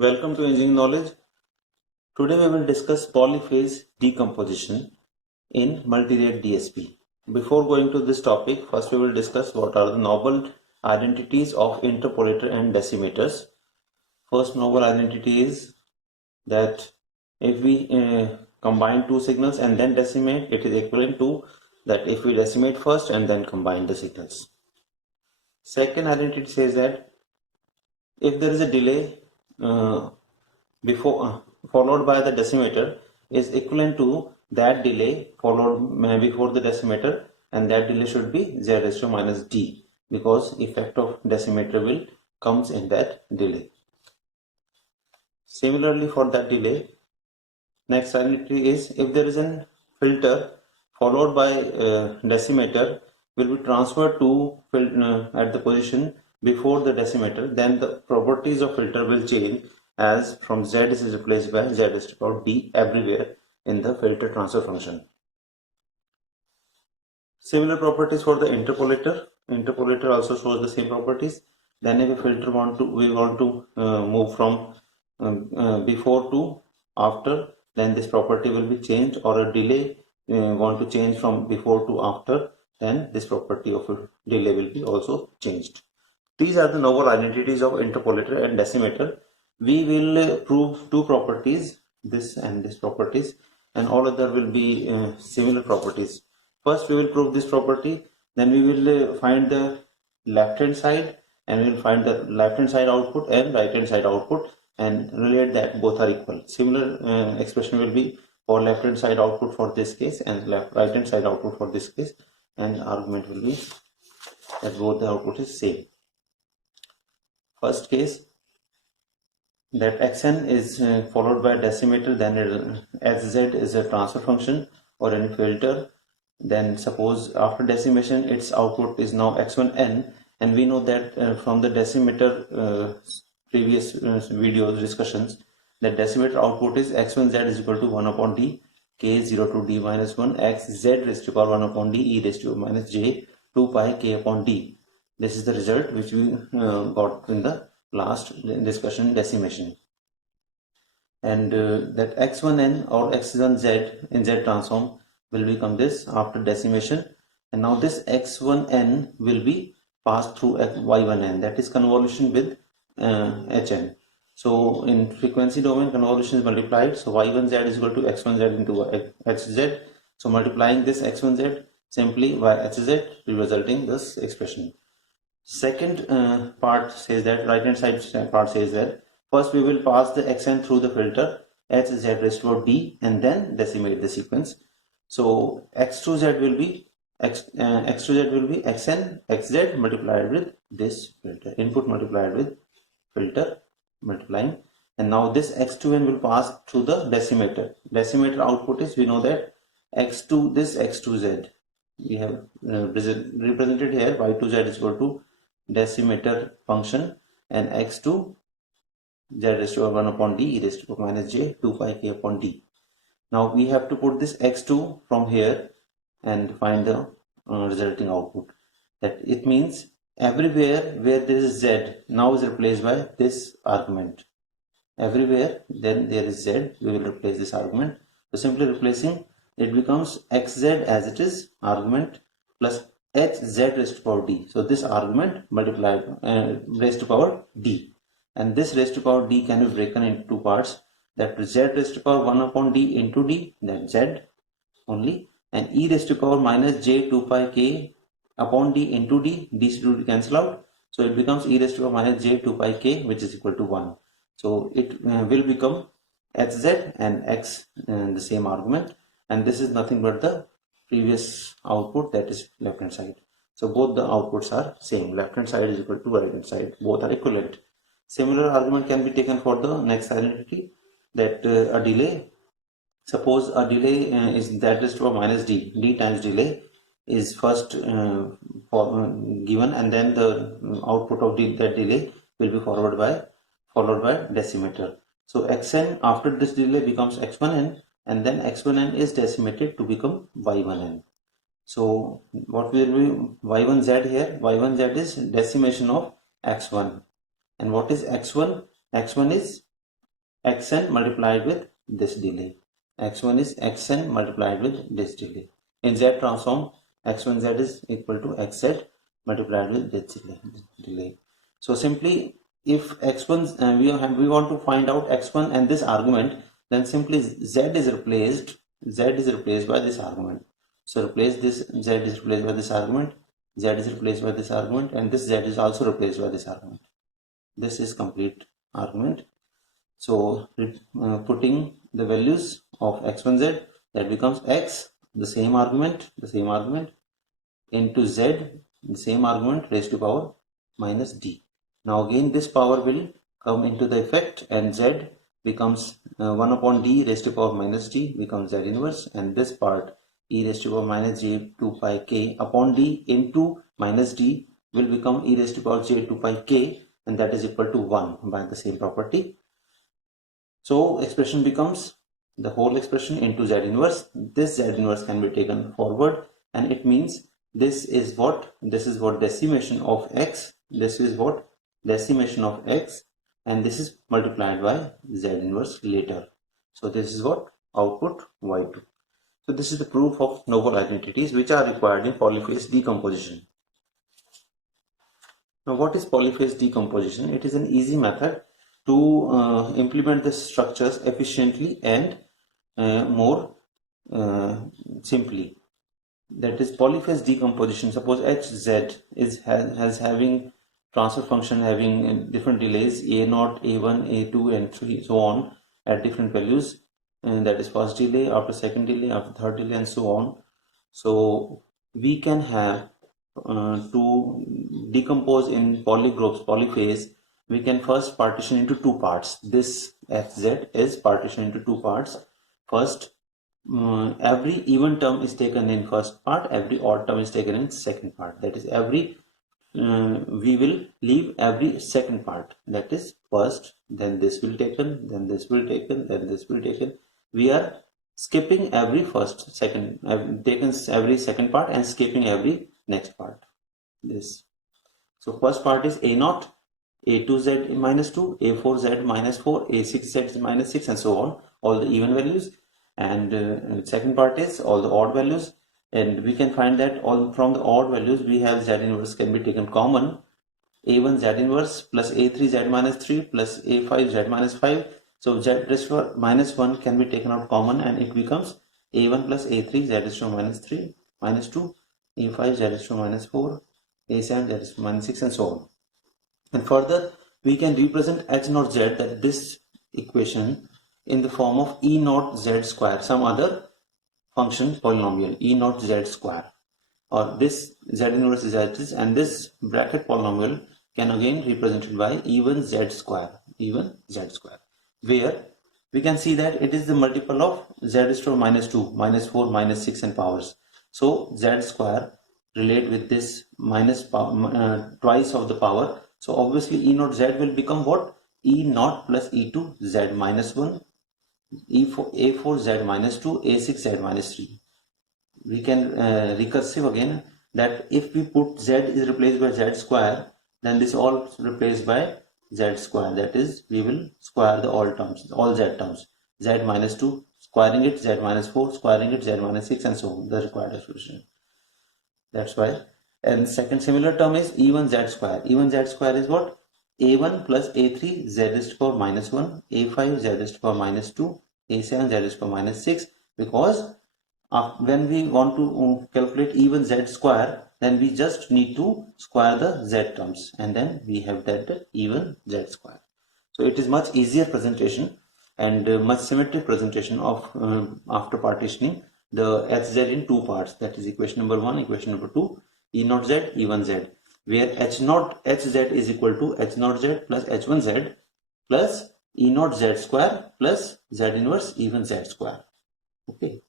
Welcome to Engineering Knowledge. Today we will discuss polyphase decomposition in multirate DSP. Before going to this topic, first we will discuss what are the noble identities of interpolator and decimators. First noble identity is that if we combine two signals and then decimate, it is equivalent to that if we decimate first and then combine the signals. Second identity says that if there is a delay followed by the decimator is equivalent to that delay followed before the decimator, and that delay should be z raised to minus d, because effect of decimator will comes in that delay. Similarly, for that delay, next identity is if there is a filter followed by decimator will be transferred to at the position before the decimator, then the properties of filter will change, as from z is replaced by z raised to power d everywhere in the filter transfer function. Similar properties for the interpolator. Interpolator also shows the same properties. Then if a filter we want to move from before to after, then this property will be changed, or a delay want to change from before to after, then this property of a delay will be also changed. These are the novel identities of interpolator and decimator. We will prove two properties, this and this properties, and all other will be similar properties. First we will prove this property, then we will find the left hand side, and we will find the left hand side output and right hand side output, and relate that both are equal. Similar expression will be for left hand side output for this case and right hand side output for this case, and argument will be that both the output is same. First case, that xn is followed by decimator, then hz is a transfer function or any filter. Then suppose after decimation its output is now x1n, and we know that from the decimator previous videos discussions, that decimator output is x1z is equal to 1 upon d k 0 to d minus 1 x z raised to power 1 upon d e raised to minus j 2 pi k upon d. This is the result which we got in the last discussion, decimation. And that x1n or x1z in z transform will become this after decimation, and now this x1n will be passed through y1n, that is convolution with hn. So in frequency domain, convolution is multiplied, so y1z is equal to x1z into hz. So multiplying this x1z simply by hz will result in this expression. Second part says that, right hand side part says that first we will pass the xn through the filter hz raised to d and then decimate the sequence. So x2z will be xn xz multiplied with this filter, input multiplied with filter multiplying, and now this x2n will pass through the decimator. Decimator output is, we know that x2, this x2z we have represented here, y2z is equal to decimator function, and x2 z raised to 1 upon d e raised to minus j 2 pi k upon d. Now we have to put this x2 from here and find the resulting output. That it means everywhere where there is z now is replaced by this argument. Everywhere then there is z, we will replace this argument. So simply replacing, it becomes xz as it is, argument plus hz raised to power d. So this argument multiplied raised to power d, and this raised to power d can be broken into two parts, that z raised to power 1 upon d into d, that z only, and e raised to power minus j 2 pi k upon d into d, these two cancel out, so it becomes e raised to power minus j 2 pi k, which is equal to 1. So it will become hz and x the same argument, and this is nothing but the previous output, that is left hand side. So both the outputs are same, left hand side is equal to right hand side, both are equivalent. Similar argument can be taken for the next identity, that a delay, suppose a delay is that is to a minus d times delay is first given, and then the output of that delay will be followed by decimator. So xn after this delay becomes x1n, and then x1n is decimated to become y1n. So what will be y1z here? Y1z is decimation of x1. And what is x1? X1 is xn multiplied with this delay. X1 is xn multiplied with this delay. In Z transform, x1z is equal to xz multiplied with this delay. So simply, if x1 we want to find out x1 and this argument, then simply z is replaced by this argument. So replace this, z is replaced by this argument, z is replaced by this argument, and this z is also replaced by this argument. This is complete argument. So putting the values of x1z, that becomes x, the same argument into z, the same argument raised to power minus d. Now again this power will come into the effect, and z becomes 1 upon d raised to power minus d becomes z inverse, and this part e raised to power minus j 2 pi k upon d into minus d will become e raised to power j 2 pi k, and that is equal to 1 by the same property. So expression becomes the whole expression into z inverse. This z inverse can be taken forward, and it means this is what decimation of x, this is what decimation of x, and this is multiplied by z inverse later. So this is what output y2. So this is the proof of noble identities which are required in polyphase decomposition. Now what is polyphase decomposition? It is an easy method to implement the structures efficiently and more simply. That is polyphase decomposition. Suppose hz has having transfer function having different delays a0, a1, a2, and 3, so on at different values, and that is first delay, after second delay, after third delay, and so on. So we can have to decompose in polygroups, polyphase. We can first partition into two parts. This fz is partitioned into two parts. First, every even term is taken in first part, every odd term is taken in second part. That is, we will leave every second part. That is first, then this will taken, then this will taken, then this will taken. We are skipping every first, second, taken every second part and skipping every next part. This. So first part is a0, a2z minus 2, a4z minus 4, a6z minus 6, and so on, all the even values. And second part is all the odd values, and we can find that all from the odd values we have z inverse can be taken common. A1 z inverse plus a3 z minus 3 plus a5 z minus 5. So z raised to minus 1 can be taken out common, and it becomes a1 plus a3 z raised to minus 3 minus 2, a5 z raised to minus 4, a7 z raised to minus 6, and so on. And further, we can represent h naught z, that this equation, in the form of e naught z square, some other function polynomial e naught z square, or this z inverse z, and this bracket polynomial can again represented by even z square, where we can see that it is the multiple of z raised to minus 2, minus 4, minus 6, and powers. So z square relate with this minus twice of the power. So obviously e naught z will become what? E naught plus e2 z minus 1, a4 z minus 2, a6 z minus 3. We can recursive again, that if we put z is replaced by z square, then this all replaced by z square. That is, we will square the all terms, all z terms. Z minus 2, squaring it, z minus 4, squaring it, z minus 6, and so on, the required expression. That's why. And second similar term is even z square. Even z square is what? a1 plus a3 z raised to power minus 1, a5 z raised to power minus 2, a7 z raised to power minus 6, because when we want to calculate even z square, then we just need to square the z terms, and then we have that even z square. So it is much easier presentation and much symmetric presentation of after partitioning the hz in two parts. That is equation number 1, equation number 2, e naught z, e1 z, where hz is equal to h naught z plus h1 z plus e naught z square plus z inverse even z square. Okay,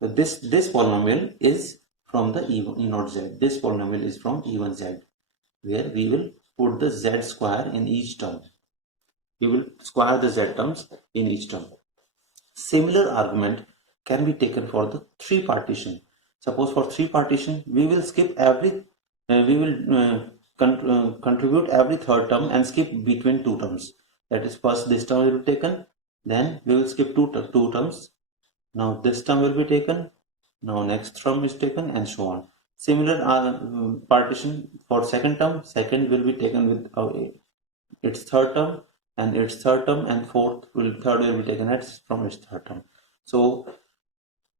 so this polynomial is from the e naught z. This polynomial is from e1 z, where we will put the z square in each term. We will square the z terms in each term. Similar argument can be taken for the 3 partition. Suppose for 3 partition, we will skip every, contribute every third term and skip between 2 terms. That is, first this term will be taken, then we will skip two terms. Now this term will be taken, now next term is taken, and so on. Similar partition for second term, second will be taken with its third term, and its third term, and third will be taken from its third term. So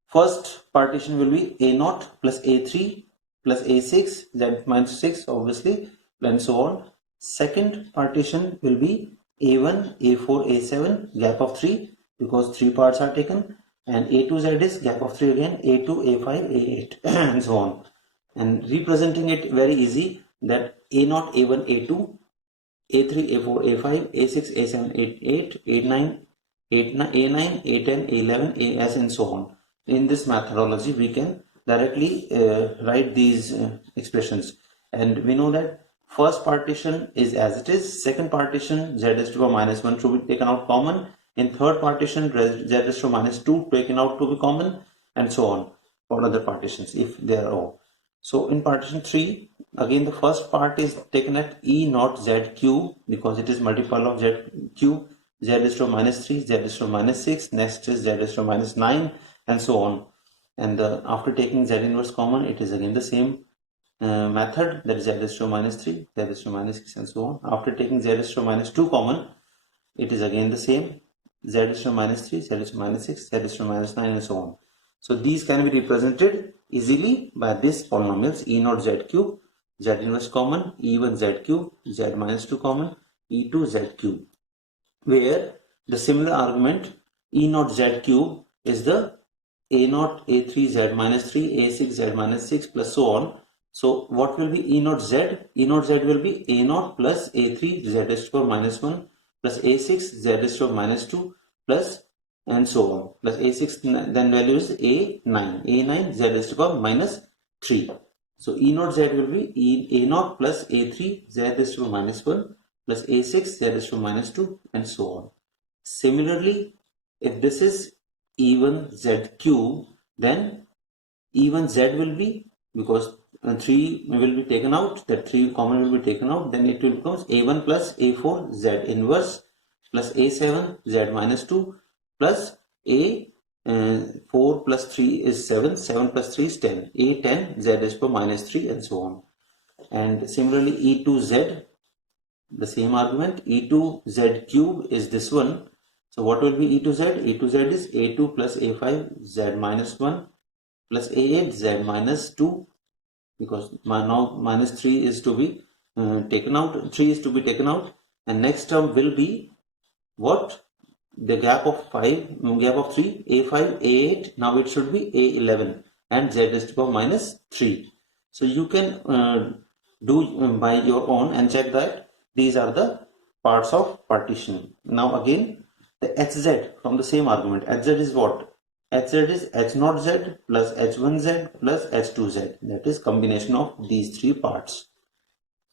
first partition will be A0 plus A3 plus A6, z minus 6 obviously, and so on. Second partition will be A1, A4, A7, gap of 3 because 3 parts are taken, and A2Z is gap of 3 again, A2, A5, A8 and so on. And representing it very easy, that A0, A1, A2, A3, A4, A5, A6, A7, A8, A9, A9, A10, A11, AS and so on. In this methodology, we can directly write these expressions, and we know that first partition is as it is, second partition z is to the power minus 1 to be taken out common, in third partition z is to the minus 2 taken out to be common, and so on for other partitions if they are all. So in partition 3, again the first part is taken at E not Z cube because it is multiple of Z cube, Z is to minus 3, Z is to minus 6, next is Z is to minus 9 and so on. And after taking Z inverse common, it is again the same method, that is Z is to minus 3, Z is to minus 6 and so on. After taking Z is to minus 2 common, it is again the same, Z is to minus 3, Z is to minus 6, Z is to minus 9 and so on. So these can be represented easily by this polynomials E naught Z cube, Z inverse common, E1 Z cube, Z minus 2 common, E2 Z cube, where the similar argument E naught Z cube is the A naught A3 Z minus 3, A6 Z minus 6 plus so on. So what will be E naught Z? E naught Z will be A naught plus A3 Z is to the power minus 1 plus A6 Z is to the power minus 2 plus and so on, plus A6, then value is A9 Z is to the power minus 3. So E naught Z will be A naught plus A3 Z is to the power minus 1 plus A6 Z is to the power minus 2 and so on. Similarly, if this is E1 Z cube, then E1 Z will be, because 3 will be taken out, that 3 common will be taken out, then it will become A1 plus A4 Z inverse plus A7 Z minus 2 plus A4 plus 3 is 7, 7 plus 3 is 10, A10 Z is to the power minus 3 and so on. And similarly E2 Z, the same argument, E2 Z cube is this one. So what will be E2 Z? E2 Z is A2 plus A5 Z minus 1 plus A8 Z minus 2, because now minus 3 is to be taken out, 3 is to be taken out, and next term will be what? The gap of 3, A5, A8, now it should be A11 and Z is to the power minus 3. So you can do by your own and check that these are the parts of partition. Now again the HZ from the same argument, HZ is what? HZ is H0 Z plus H1 Z plus H2 Z, that is combination of these three parts.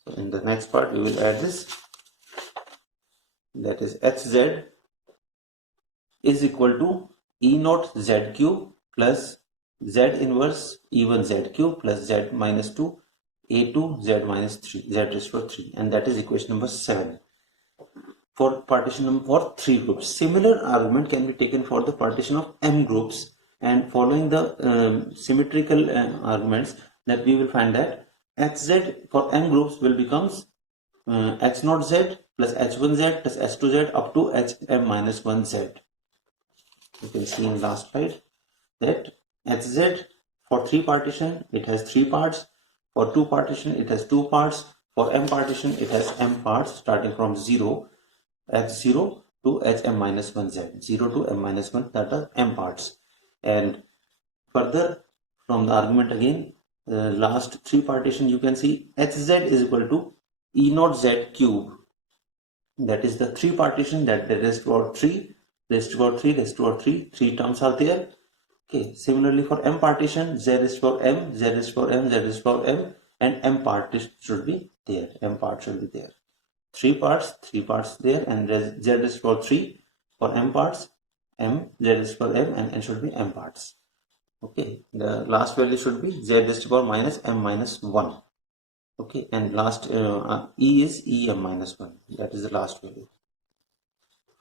So in the next part we will add this, that is HZ is equal to E naught Z cube plus Z inverse E1 Z cube plus Z minus 2 A2 Z minus 3 Z is for 3, and that is equation number 7 for partition number for 3 groups. Similar argument can be taken for the partition of M groups, and following the symmetrical arguments, that we will find that HZ for M groups will becomes H0 Z plus H1 Z plus H2 Z up to HM minus 1 Z. You can see in last slide that HZ for 3 partition it has 3 parts, for 2 partition it has 2 parts, for M partition it has M parts starting from 0, H0 to Hm minus 1 Z, 0 to M minus 1, that are M parts. And further from the argument again, last 3 partition you can see Hz is equal to E naught Z cube, that is the 3 partition, that the rest were 3, rest were 3, rest were 3, 3 terms are there. Okay, similarly for M partition, Z is for M, Z is for M, Z is for M, and M part should be there, M part should be there. 3 parts there, and Z is for 3 for M parts, M, Z is for M, and N should be M parts. Okay, the last value should be Z is to the power minus M minus 1. Okay, and last E is EM minus 1, that is the last value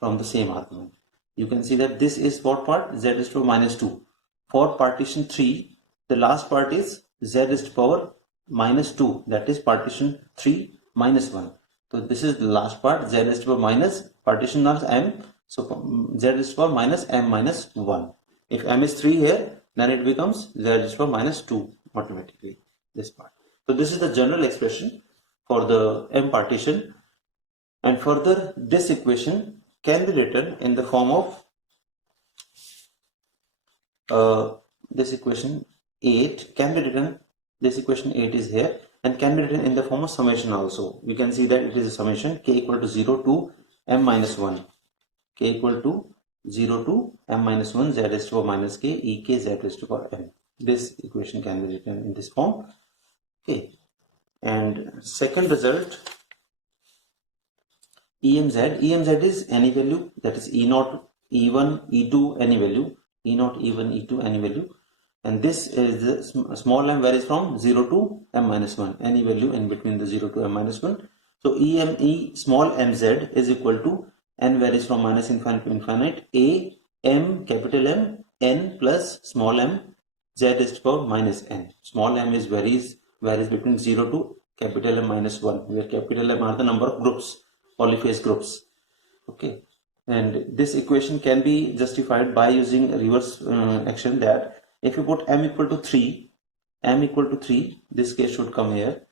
from the same argument. you can see that this is what part? Z is to power minus 2. For partition 3, the last part is Z is to power minus 2, that is partition 3 minus 1. So this is the last part, Z is to power minus partition of M, so Z is to power minus M minus 1. If M is 3 here, then it becomes Z is to power minus 2 automatically, this part. So this is the general expression for the M partition, and further this equation can be written in the form of this equation 8 can be written, this equation 8 is here, and can be written in the form of summation also. You can see that it is a summation k equal to 0 to m minus 1, k equal to 0 to m minus 1 z is to power minus k e k z is to power m. This equation can be written in this form. Okay, and second result, EMZ is any value, that is E0, E1, E2, any value, E0, E1, E2, any value, and this is the small m varies from 0 to m minus 1, any value in between the 0 to m minus 1. So small mz is equal to n varies from minus infinite to infinite, a m capital M n plus small m z is to power minus n. Small m is varies between 0 to capital M minus 1, where capital M are the number of groups, polyphase groups. Okay, and this equation can be justified by using reverse action, that if you put m equal to 3, this case should come here,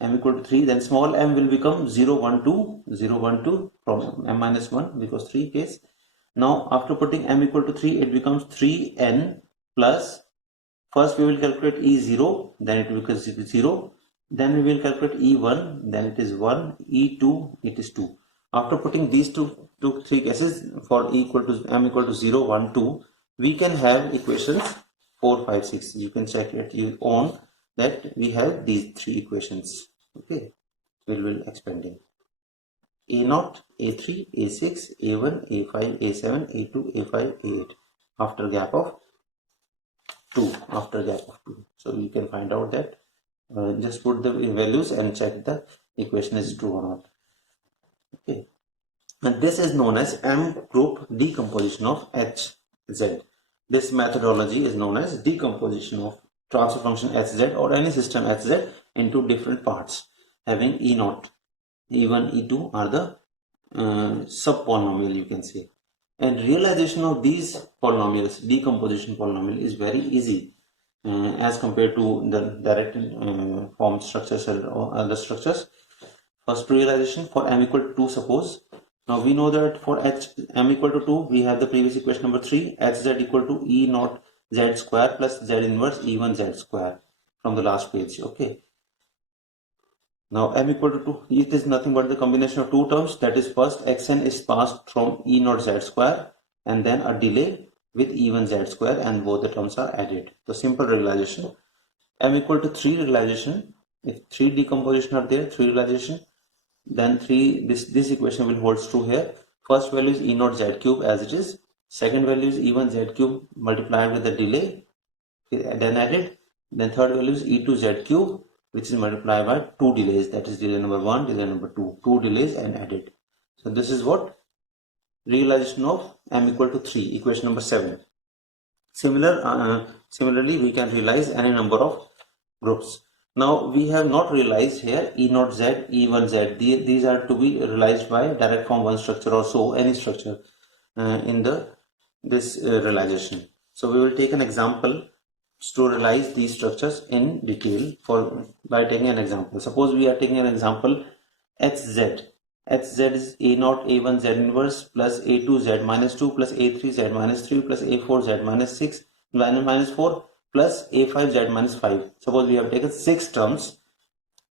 m equal to 3, then small m will become 0, 1, 2 from m minus 1, because 3 case. Now after putting m equal to 3, it becomes 3n plus, first we will calculate E0, then it becomes 0, then we will calculate E1, then it is 1, E2, it is 2. After putting these three cases for m equal to 0, 1, 2, we can have equations 4, 5, 6. You can check it your own that we have these three equations. Okay, we will expanding A0, A3, A6, A1, A5, A7, A2, A5, A8 after gap of 2. So you can find out that just put the values and check the equation is true or not. Okay, and this is known as M group decomposition of HZ. This methodology is known as decomposition of transfer function HZ or any system HZ into different parts having E0, E1, E2 are the sub-polynomial, you can say. And realization of these polynomials, decomposition polynomial, is very easy as compared to the direct form structures or other structures. First realization, for m equal to 2, suppose. Now we know that for m equal to 2, we have the previous equation number 3, hz equal to E0 z square plus z inverse E1 z square from the last page. Okay. Now m equal to 2, it is nothing but the combination of two terms, that is first xn is passed from E0 z square and then a delay with E1 z square, and both the terms are added. So simple realization, m equal to 3 realization, if 3 decomposition are there, 3 realization, then this equation will hold true here. First value is E0 z cube as it is, second value is E1 z cube multiplied with the delay, then added, then third value is E2 z cube, which is multiplied by 2 delays, that is delay number 1, delay number 2, 2 delays and added. So this is what realization of m equal to 3, equation number 7. Similarly, we can realize any number of groups. Now we have not realized here E0 z, E1 z. These are to be realized by direct form 1 structure or so, any structure in this realization. So we will take an example to realize these structures in detail by taking an example. Suppose we are taking an example HZ. HZ is A0 A1 Z inverse plus A2 Z minus 2 plus A3 Z minus 3 plus A4 Z minus 6 minus 4 plus A5 Z minus 5. Suppose we have taken 6 terms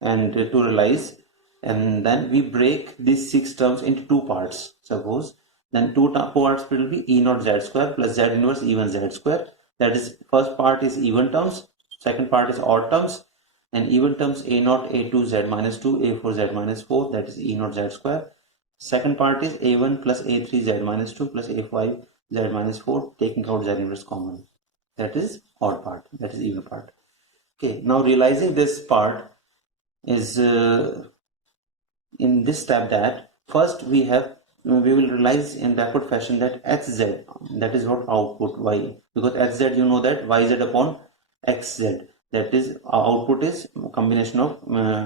and to realize, and then we break these 6 terms into 2 parts. Suppose then 2 parts will be E0 Z square plus Z inverse E1 Z square. That is, first part is even terms, second part is odd terms, and even terms A0 A2 Z minus 2 A4 Z minus 4, that is E0 Z square. Second part is A1 plus A3 Z minus 2 plus A5 Z minus 4, taking out Z inverse common, that is odd part, that is even part. Okay, now realizing this part is in this step, that first we have we will realize in backward fashion that hz, that is what output y, because hz you know that yz upon xz, that is output is combination of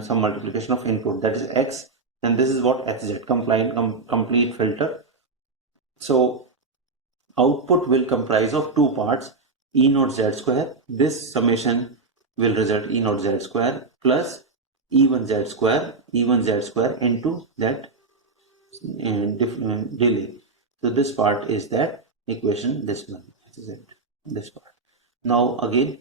some multiplication of input, that is x, and this is what hz, complete filter. So output will comprise of two parts, E naught z square. This summation will result E naught z square plus E1 z square into that delay. So this part is that equation, this one, this part. Now again,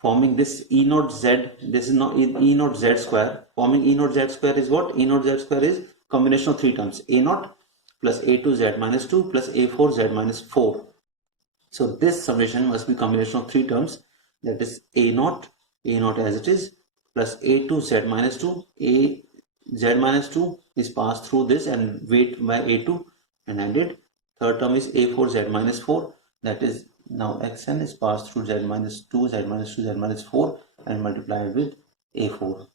forming this E naught z, this is not E naught z square. Forming E naught z square is what? E naught z square is combination of three terms, A naught plus A2z minus 2 plus A4z minus 4. So this summation must be combination of three terms, that is A naught as it is, plus A2z minus 2, A z minus 2 is passed through this and weight by A2 and added. Third term is A4z minus 4, that is now xn is passed through z minus 2, z minus 2, z minus 4 and multiplied with A4.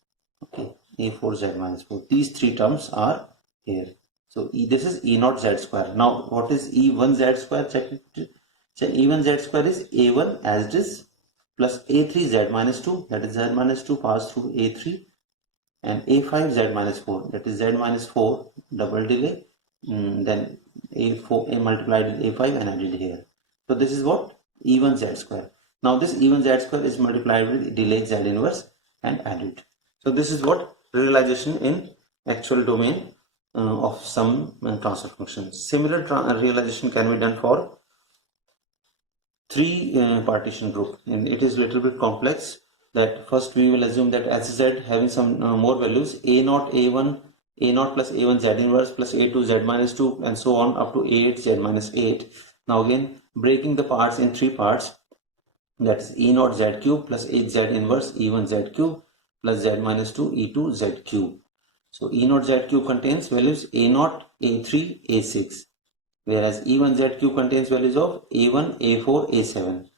Okay, A4 z minus 4. These three terms are here. So this is E naught z square. Now what is E1 z square? Check it. So E1 z square is A1 as it is plus A3 z minus 2, that is z minus 2 passed through A3, and A5 z minus 4, that is z minus 4 double delay, then A4 multiplied with A5 and added here. So this is what? E1 z square. Now this E1 z square is multiplied with delay z inverse and added. So this is what realization in actual domain of some transfer functions. Similar realization can be done for three partition group, and it is little bit complex. That first we will assume that hz having some more values, a naught plus a1 z inverse plus a2 z minus 2 and so on up to a8 z minus 8. Now again breaking the parts in three parts, that is e naught z cube plus h z inverse e1 z cube plus z minus 2 e2 z cube. So E naught Z cube contains values A naught, A3, A6, whereas E1 Z cube contains values of A1, A4, A7,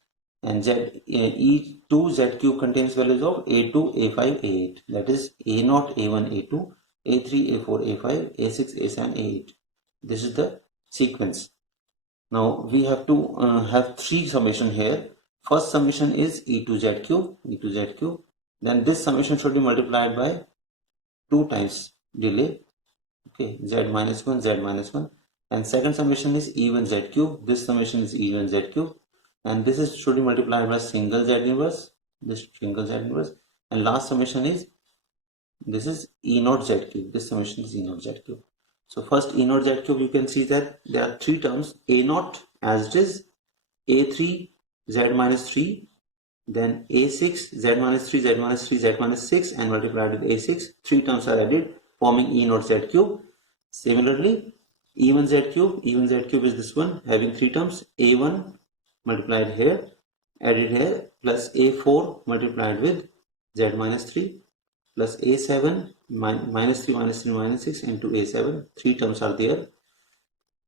and E2 Z cube contains values of A2, A5, A8. That is A naught, A1, A2, A3, A4, A5, A6, A7, A8. This is the sequence. Now we have to have three summation here. First summation is E2 Z cube, then this summation should be multiplied by 2 times delay, okay, z minus 1, and second summation is E1 Z cube, this summation is E1 Z cube, and this is should be multiplied by single z inverse, and last summation is, this is E naught Z cube, this summation is E naught Z cube. So first E naught Z cube, you can see that there are three terms, A naught as it is, A3 z minus 3, then A6 z minus 3, z minus 3, z minus 6 and multiplied with A6. Three terms are added forming E naught Z cube. Similarly, E1 Z cube is this one having three terms, A1 multiplied here, added here, plus A4 multiplied with z minus 3 plus A7 minus 3 minus 3 minus 6 into A7. Three terms are there.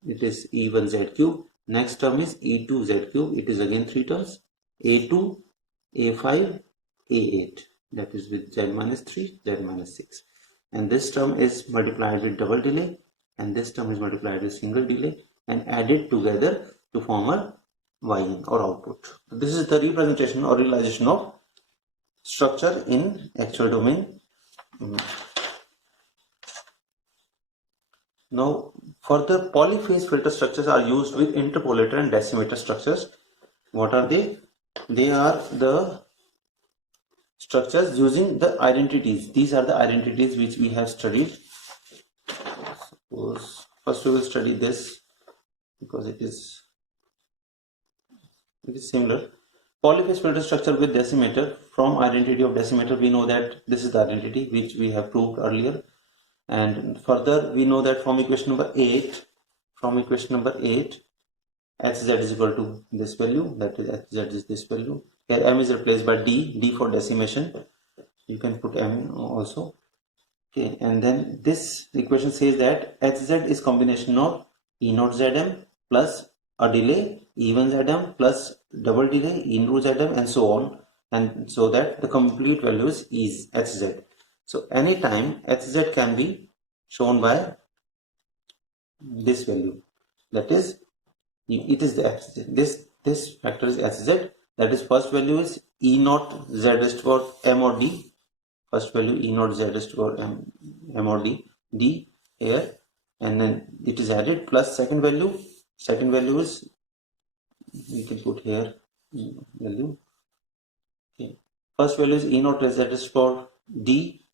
It is E1 Z cube. Next term is E2 Z cube. It is again three terms, A2, A5, A8, that is with z minus 3, z minus 6. And this term is multiplied with double delay, and this term is multiplied with single delay and added together to form a yin or output. This is the representation or realization of structure in actual domain. Now further polyphase filter structures are used with interpolator and decimator structures. What are they? They are the structures using the identities. These are the identities which we have studied. Suppose first we will study this because it is similar. Polyphase filter structure with decimator. From identity of decimator we know that this is the identity which we have proved earlier, and further we know that from equation number 8, hz is equal to this value, that is hz is this value. Here m is replaced by d for decimation, you can put m also, okay. And then this equation says that hz is combination of E naught Zm plus a delay E1 Zm plus double delay E2 Zm and so on, and so that the complete value is hz. So anytime hz can be shown by this value, that is, it is the this factor is hz, that is first value is e naught z raised to power m or d, first value e naught z raised to power m or d here, and then it is added plus second value is, we can put here value, okay. First value is e naught z raised to power d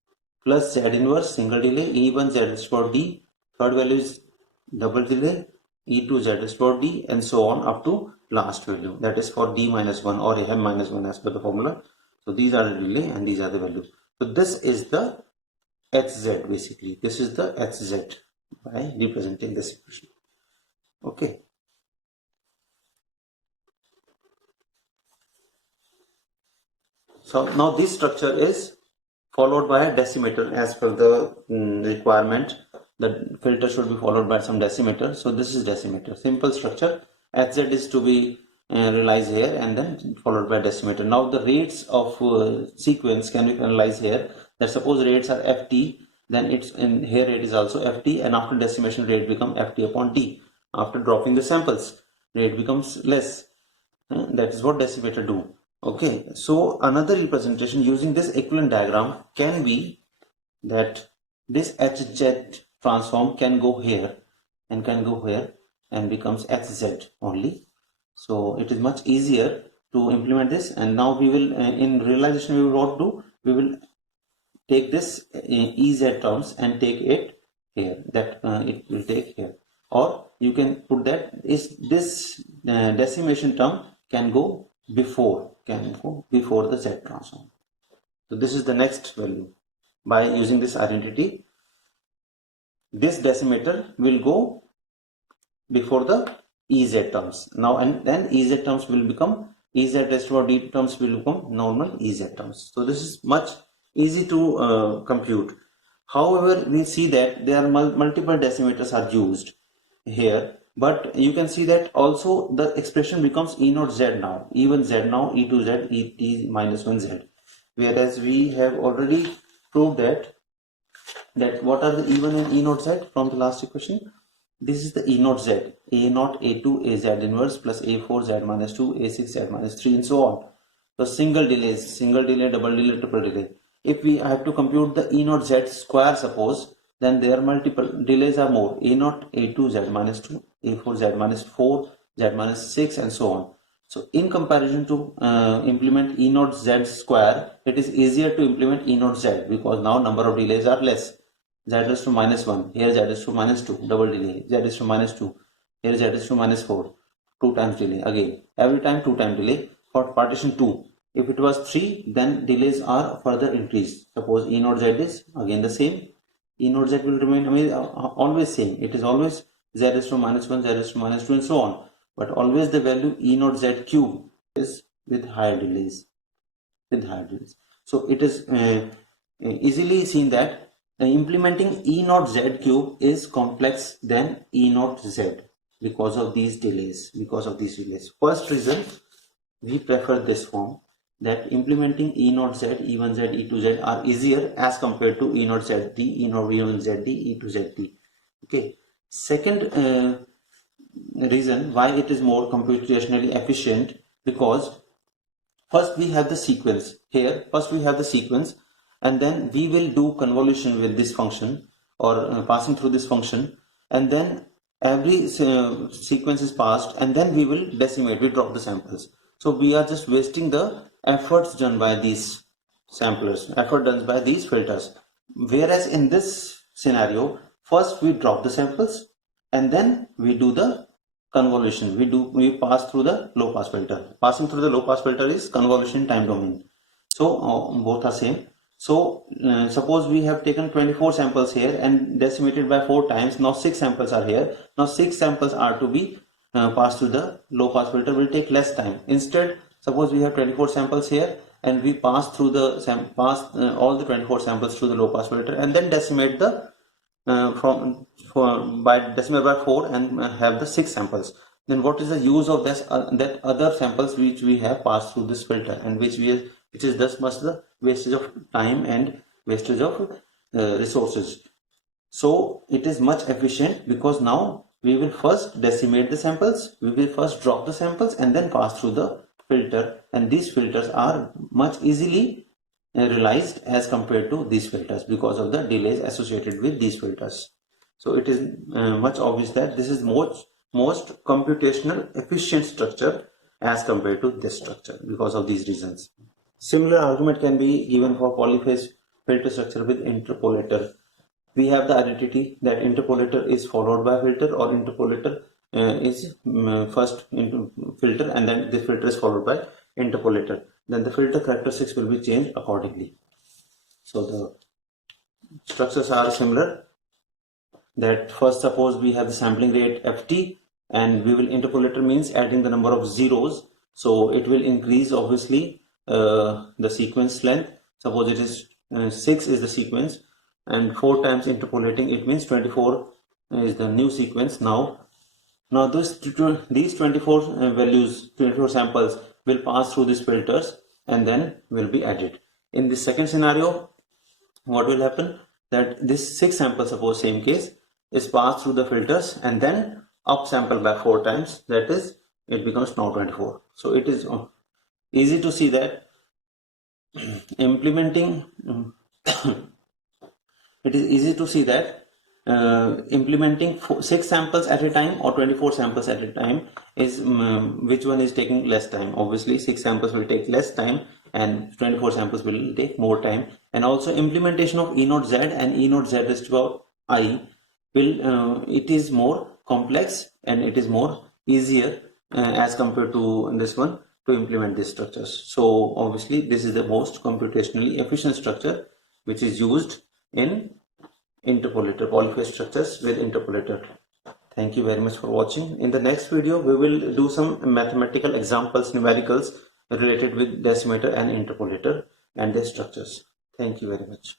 plus z inverse single delay e1 z raised to power d, third value is double delay e2 z raised to power d, and so on up to last value, that is for d minus 1 or m minus 1 as per the formula. So these are the delay and these are the values. So this is the hz, basically this is the hz by representing this equation. Okay. So now this structure is followed by a decimator as per the requirement. The filter should be followed by some decimator. So this is decimator, simple structure. Hz is to be realized here and then followed by decimator. Now the rates of sequence can be analyzed here. That suppose rates are ft, then it's in here it is also ft, and after decimation rate become ft upon d. After dropping the samples, rate becomes less. That is what decimator do. Okay, so another representation using this equivalent diagram can be that this hz transform can go here and can go here and becomes hz only. So it is much easier to implement this, and now we will in realization we will what do, we will take this ez terms and take it here, that it will take here, or you can put that is this decimation term can go before the z transform. So this is the next value. By using this identity, this decimator will go before the ez terms now, and then ez terms will become ez raised to power d terms will become normal ez terms. So this is much easy to compute. However, we see that there are multiple decimators are used here, but you can see that also the expression becomes e naught z now, e1 z now, e2 z, et minus 1 z, whereas we have already proved that what are the e1 and e naught z from the last equation. This is the e naught z, a naught, a2, a z inverse plus a4 z minus 2, a6 z minus 3, and so on. So single delays, single delay, double delay, triple delay. If we have to compute the e naught z square, suppose, then there are multiple delays are more, a naught, a2 z minus 2, a4 z minus 4, z minus 6, and so on. So in comparison to implement e naught z square, it is easier to implement e naught z because now number of delays are less. Z is to minus 1, here Z is to minus 2, double delay, Z is to minus 2, here Z is to minus 4, 2 times delay, again every time 2 time delay. For partition 2, if it was 3, then delays are further increased. Suppose E naught Z is again the same, E naught Z will remain always same, it is always Z is to minus 1, Z is to minus 2, and so on, but always the value E naught Z cube is with higher delays, So it is easily seen that implementing E naught Z cube is complex than E naught Z because of these delays. First reason, we prefer this form, that implementing E naught Z, E1 Z, E2 Z are easier as compared to E naught Z D, E naught E1 Z D, E2 Z D. Okay. Second reason why it is more computationally efficient, because first we have the sequence here, and then we will do convolution with this function or passing through this function, and then every sequence is passed, and then we will decimate, we drop the samples. So we are just wasting the efforts done by these samplers, done by these filters. Whereas in this scenario, first we drop the samples and then we do the convolution. We pass through the low pass filter. Passing through the low pass filter is convolution time domain. So both are same. So suppose we have taken 24 samples here and decimated by 4 times. Now 6 samples are here. Now 6 samples are to be passed through the low pass filter, will take less time. Instead, suppose we have 24 samples here and we pass through the all the 24 samples through the low pass filter and then decimate the decimate by 4 and have the 6 samples. Then what is the use of this that other samples which we have passed through this filter, and which is thus much the wastage of time and wastage of resources. So it is much efficient because now we will first decimate the samples, we will first drop the samples and then pass through the filter, and these filters are much easily realized as compared to these filters because of the delays associated with these filters. So it is much obvious that this is most computational efficient structure as compared to this structure because of these reasons. Similar argument can be given for polyphase filter structure with interpolator. We have the identity that interpolator is followed by filter, or interpolator is first into filter and then the filter is followed by interpolator. Then the filter characteristics will be changed accordingly. So the structures are similar. That first suppose we have the sampling rate ft and we will interpolator means adding the number of zeros, so it will increase obviously the sequence length. Suppose it is 6 is the sequence and 4 times interpolating, it means 24 is the new sequence. Now these 24 values, 24 samples will pass through these filters and then will be added. In the second scenario, what will happen, that this 6 samples, suppose same case, is passed through the filters and then up sample by 4 times, that is it becomes now 24. So it is easy to see that implementing it is easy to see that implementing 6 samples at a time or 24 samples at a time is which one is taking less time. Obviously 6 samples will take less time and 24 samples will take more time. And also implementation of E naught Z and E naught Z raised to I will it is more complex and it is more easier as compared to this one to implement these structures. So obviously this is the most computationally efficient structure which is used in interpolator, polyphase structures with interpolator. Thank you very much for watching. In the next video we will do some mathematical examples, numericals related with decimator and interpolator and their structures. Thank you very much.